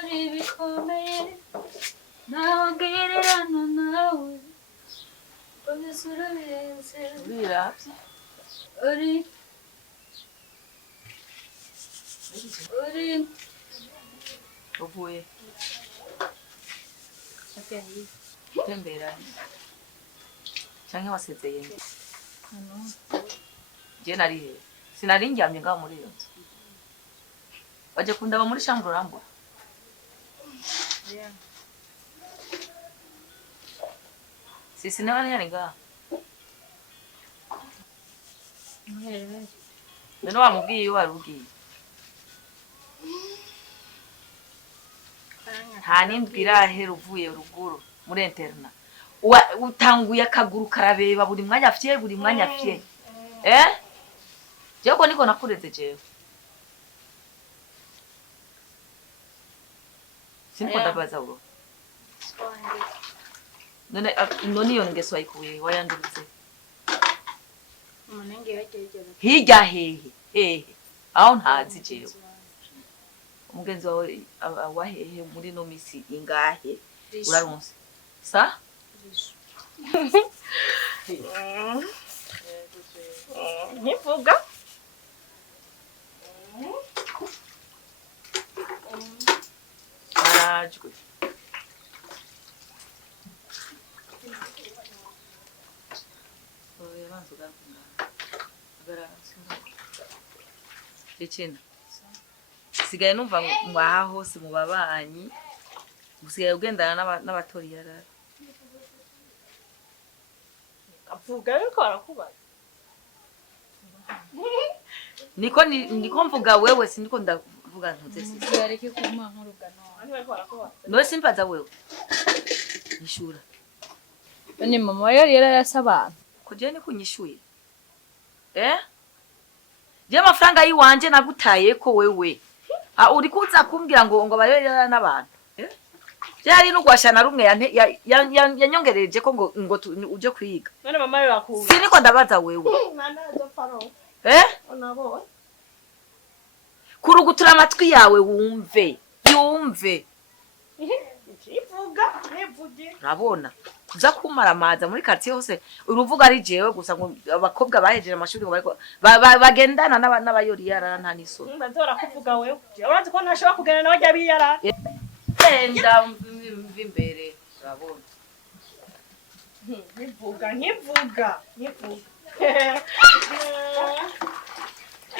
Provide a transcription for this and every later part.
uri bikomeye naho ngererana nawe babisura birenze biravye uri uvuye tembera canke wasezeye je narihe sinari ndyamye ngaho muri iyo nzu waje kundaba muri chambre urambura sisi nawe nyari ngaho none wamubwiye iyo wari ugiye nta n'indwi irahera uvuye ruguru muri interna utanguye akaguru karabeba buri mwanya afye jewe niko nakureze jewe siniko ndabaza uwo none iyo ngeso ayikuye wayandurutse hirya hehe aho ntazi jewe umugenzi wawe awahehe muri no misi ingahe uraronse sa ntivuga arajwe oya banzo gakunda agara singa ikina sigaye numva mwaha hose mu babanyi usigaye ugendana n'abatori yarara avuga yuko arakubaza niko mvuga wewe sindiko ndavuga ntuze sisi yareke kuma nkurugano ani bariko arakubaza no simbaza wewe nishura ni mama yari yarasaba ko je ni kunyishuye je amafaranga yiwanje nagutaye ko wewe uri kuza kumbwira ngo bayoyera n'abantu byari no gwashana rumwe yanyongereje ko ngo uje kwiga none mama yo akuru siniko ndabaza wewe mwana azopfaro onabo kurugutura amatwi yawe yumve ivuga nevuge urabona uza kumara amaza muri quartier hose uruvuga ari jewe gusa ngo abakobwa bahejeje amashuri ngo bariko bagendana n'abayori yarara nta niso ndazora kuvuga wewe urazi ko ntashobora kugenda nawe ajya biyarara enda mvimbere urabona nkivuga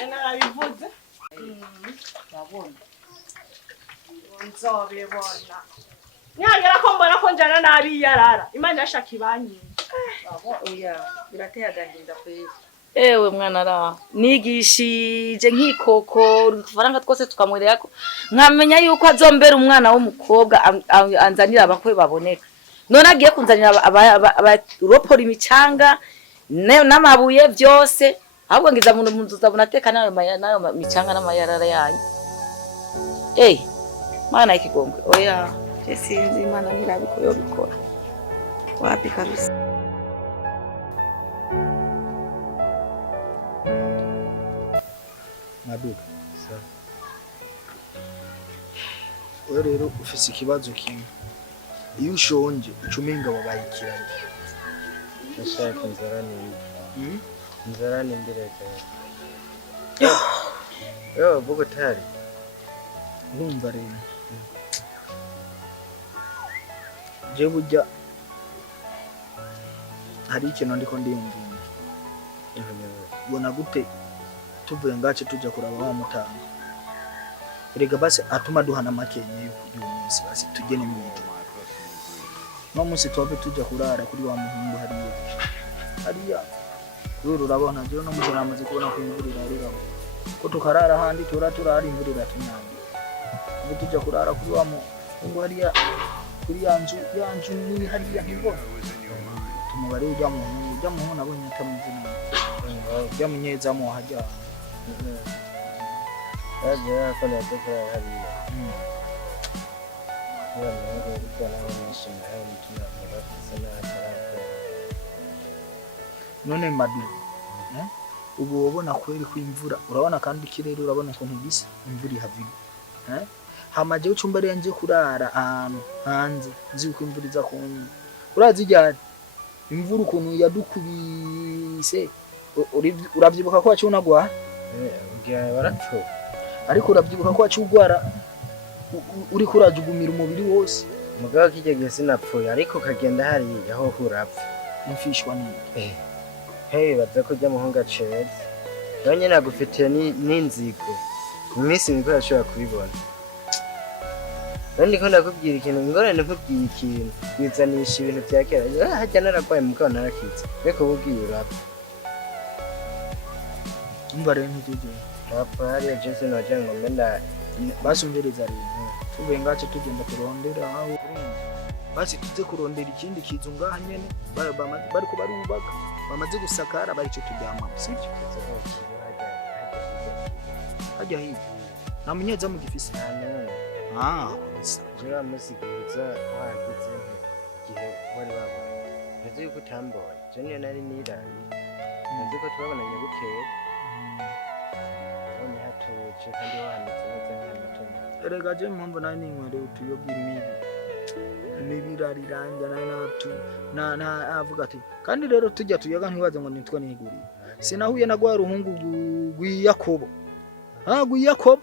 narabivuze urabona nzobibona nyagera ko mbona ko njana nabi yarara imana yashaka ibanyi oya birateye agahinda kweli ewe mwana ra nigishije nkikoko utufaranga twose tukamwerera ko nkamenya yuko azombera umwana w'umukobwa anzanira abakwe baboneka none agiye kunzanira abaropora imicanga n'amabuye byose ahubwo ngiza mu nzu zabona teka nayo micanga n'amayarara yanyu mana ikigongwe oya sinzi imana nirabiko yo bikora wapi kabisa Maduka wewe rero ufise ikibazo kimwe iyo ushonje ucumenga wabayikiranye ndashaka inzara ni ndireka yo Bogotari ndumva rero je burya hari ikintu ndiko ndiyumvira ubona gute tuvuye ngace tujya kuraba wa mutanga erega basi atuma duhana makenye y'uyu munsi basi tugene mu ijoro no munsi twabe tujya kurara kuri wa muhungu hariya rero urabona je no mujana amaze kubona ko imvurira rero ko tukarara handi turari imvurira tunyanga ubu tujya kurara kuri wa muhungu hariya kuri yanzu ni hariya hibona tumubare ujya mu nabonye atamuzina ujya munyezamu hajya yaje akona toka hariya ngo gutana n'ishimwe y'umutima sana atarako none madu ubu ubona kweri ko imvura urabona kandi ikirere urabona ko ntugisa imvura ihaviga hamaje ucumba renje kurara ahantu hanze nzi uko imvura iza kunyi urazi ryari imvura ukuntu yadukubise urabyibuka ko wacunagwa ngira barapfu ariko urabyibuka ko wacugwara uri kurajugumira umubiri wose mugabo kijye sinapfuye ariko kagenda hari aho hurapfa mfishwa ni hey baza kujya muhunga chez nanye nagufitiye n'inzigo mu minsi niko yashobora kubibona nandi ko ndakubwira ikintu ngorane nkubwiye ikintu bizanisha ibintu bya kera hajya naragwaye mugabo narakitse reko ubwiye urapfa umva rero ntujye papa hariya Jason wagira ngo menda basumbereza rero tuvuye ngace tugenda kurondera aho basi tuze kurondera ikindi kizu ngaha nyene bari ko barubaka bamaze gusakara bari cyo turyama sibyo hajya hivi na munyeza mu gifisi jira musigiriza wageze gihe wari wabaye nzi yuko utamboye je nari nirayi nzi ko twabonanye bukeye none hatuje kandi wanditse neza nk'amatoni erega je mpamvu nari ninkwere utuyobya imibi nibirariranja na avuga ati kandi rero tujya tuyaga ntibaze ngo nitwa niguriye sinahuye na gwa ruhungu gwiyakobo gwiyakobo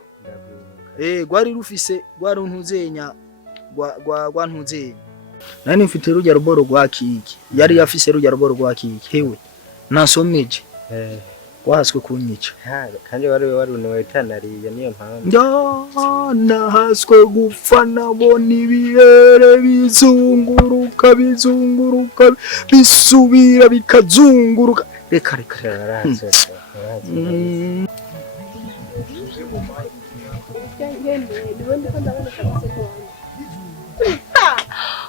gwari rufise gwari ntuzenya gwa ntuzenya nani mfite rujya ruboro gwa kiki yari yafise rujya ruboro gwa kiki hewe nasomeje wahaswe kunyica kandi wari uniwe tanariye niyo mpamvu nahaswe gupfa nabona ibihere bizunguruka bisubira bikazunguruka reka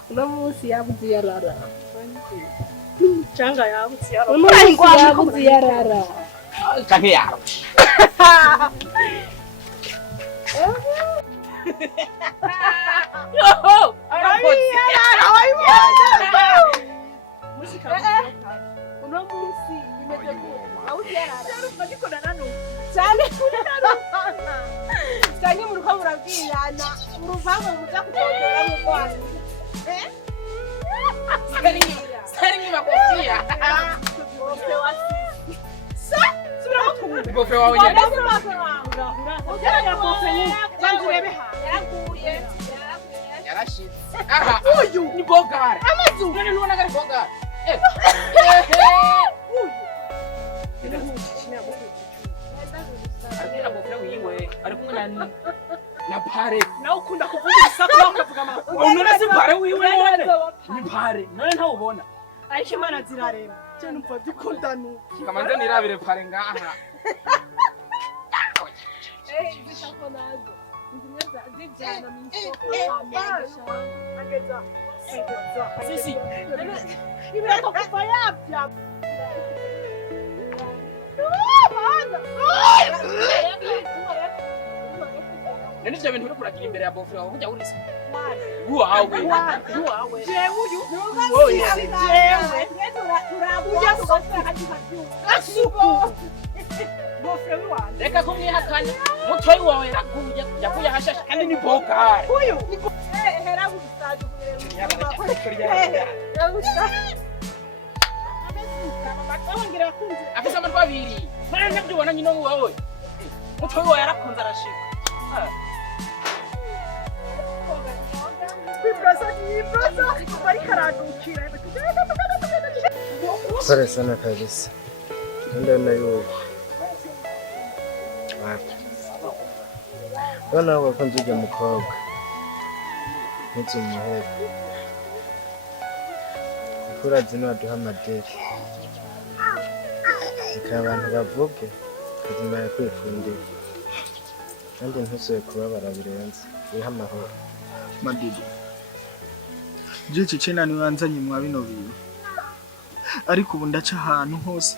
uno munsi yabuze yarara changa yabuze yarara canke yaro yo uno munsi nimeze yabuze yarara ariko nanano cyane cyane mu ruko murabwirana uruvanga muza kutondora mu bwana Seringi makofia. Bofe wawe nyene. Yarashitse. Aha, uyu ni bogare. Amazu. None nubona gari bogare. Ariko bofe wiwe, ariko na pare. Na ukunda kuvuga isako ukavuga amakuru. None si pare wiwe none. Ni pare. None nta ubona. Ariko Imana zirarema. Je numva dukundana. Kamanze nirabire pare ngaha. Zishako nazo. Nzineza zijana mu isoko ageza. Sisi. Ibirako kuva yapya. Nani vya bintu kuragira imbere ya bofe wawe kujya urisa. Wawe. Je uyu. Jewe. Turabuja tugafika asuko. Bofe wawe. Reka kumwihakana. Mutoi wawe yakuye hashasha kandi ni bogare. Uyu. Hera gusaje kureba. Afisa amatwa abiri. None nabyubona nyine wowe. Mutoi wawe yarakunze arashika. Sare sana kabisa ndana yuko bana bakunze ujya mukobwa ntuzumuhebe ikura zino aduha amaderi ikaba abantu bavuge kazimara kwifundira kandi ntusuye kubabara birenze wiha amahoro madidi je cicena ni wanzanye mwa bino bintu ariko ubu ndaca ahantu hose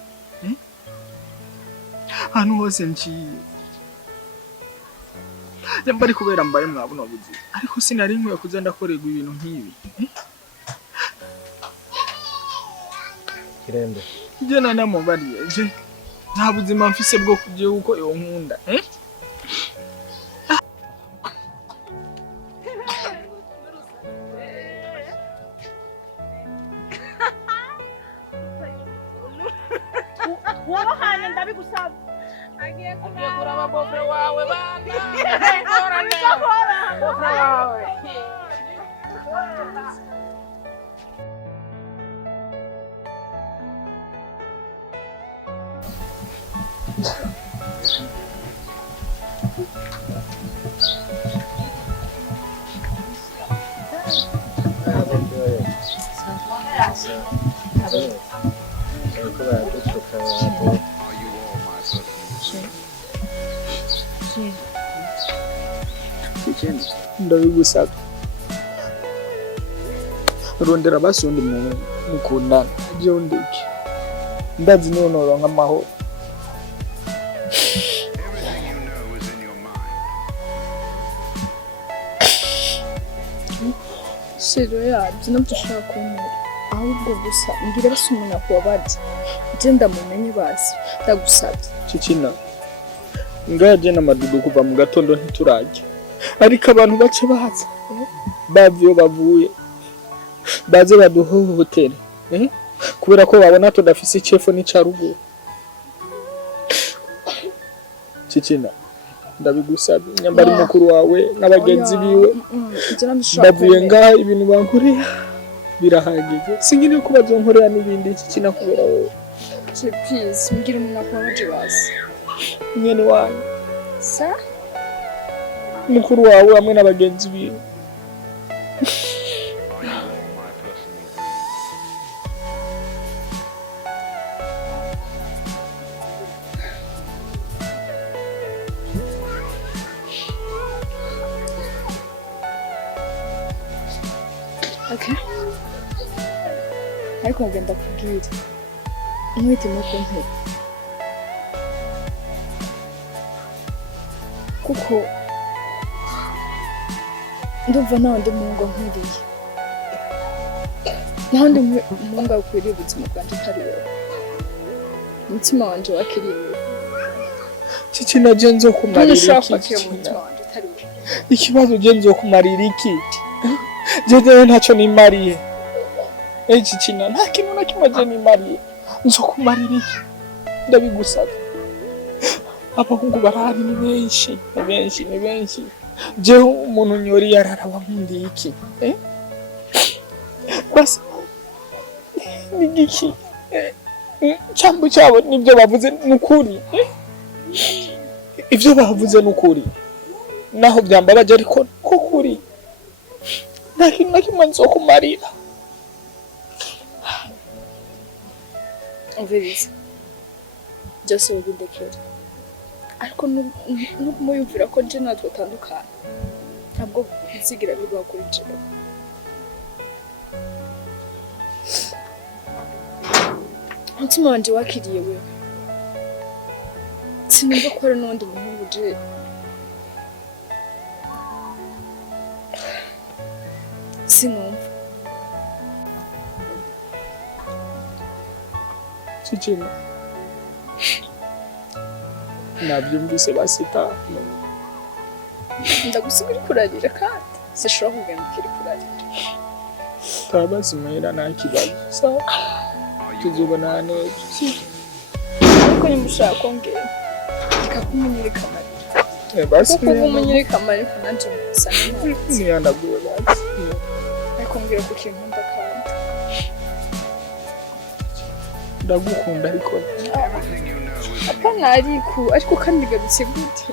ahantu hose nciye yambari kubera mbaye mwa buno buzi ariko sinari nkwiye kuza ndakorerwa ibintu nk'ibi Kirembe je nanamubariye je nta buzima mfise bwo kuje uko yo nkunda bofre wawe bana. Bofre wawe. ndabigusaba rondera basundi mukundana byo ndiki ndazi nonoronka amahoro Shiro yabyo nabyo ushaka kumenya ahubwo gusa mbwira basi umuntu akubabaje genda mumenye basi ndagusabye Kikina ngaje n'amadudu kuva mu gatondo ntiturajya ariko abantu bace baza bavyo bavuye baze baduhohotera kubera ko babona tudafise icefu n'icarugo Kikina ndabigusabye nyambari mukuru wawe n'abagenzi biwe bavuye ngaha ibintu bankorera birahagije singine ko bazonkorera n'ibindi Kikina kubera wowe please mbwira umuntu akubabaje basi nyene wanyu sa mukuru wawe hamwe n'abagenzi biwe okay ariko ngenda kubwira umwitimo ko mpera kuko ndumva nta wundi muhungu nkwiriye nta wundi muhungu akwiriye ubuzima bwanjye atari wowe umutima wanje wakiriye wowe Kikina je nzokumarira iki ikibazo je nzokumarira iki jewe ntacyo nimariye Kikina nta kintu na kimwe je nimariye nzokumarira iki ndabigusaba abahungu barahari ni benshi je umuntu nyori yararaba nkundi iki basi nigiki cyambu cyabo nibyo bavuze nukuri ivyo bavuze nukuri naho byambabaje ariko ko kuri nta kintu na kimwe nzokumarira umviriza byose ubindekera ariko n'umuyumvira ko nje natwe tandukana ntabwo bizigira bibaho kuri jewe umutima wanje wakiriye wewe sinumva ko hari n'undi muhungu je sinumva Kikina nabyumvise basita ndagusigira kurarira kandi sishobora kugenda ukiri kurarira tabazimera nta kibazo sawa tuzobona neza ariko nimba ushaka kongera ikakumunyereka amarira basi kuko umunyereka amarira nanjye musa n'amazi niyandaguwe basi ariko mbwira ko kinkunda kandi ndagukunda ariko apana ariko kandi garutse gute